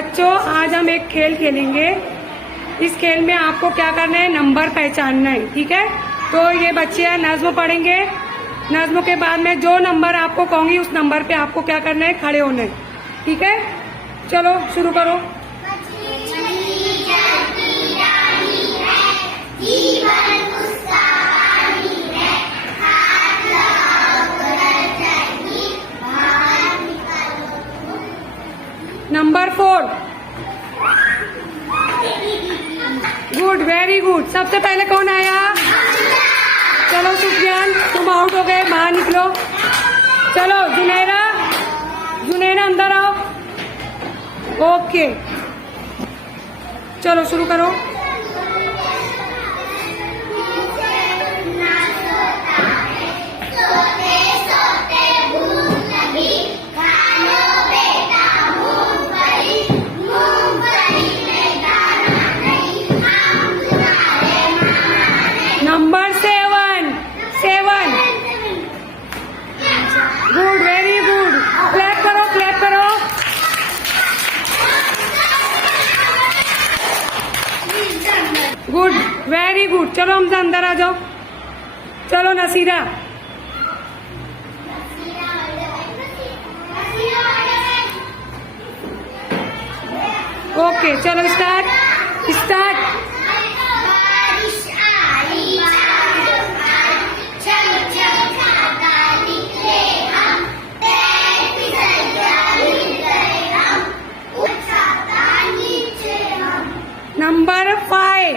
बच्चों आज हम एक खेल खेलेंगे। इस खेल में आपको क्या करना है, नंबर पहचानना है, ठीक है। तो ये बच्चे नज्म पढ़ेंगे, नज्म के बाद में जो नंबर आपको कहूंगी उस नंबर पे आपको क्या करना है, खड़े होना है, ठीक है। चलो शुरू करो। नंबर 4। Good, very good. सबसे पहले कौन आया? चलो सुफियान, तुम आउट हो गए, बाहर निकलो। चलो जुनैरा, जुनैरा अंदर आओ। ओके, चलो शुरू करो। Number 7। Good, very good. Clap करो, क्लैप करो। Good, very good. चलो हमसे अंदर आ जाओ। चलो नसीरा। ओके, चलो स्टार्ट स्टार्ट। नंबर 5।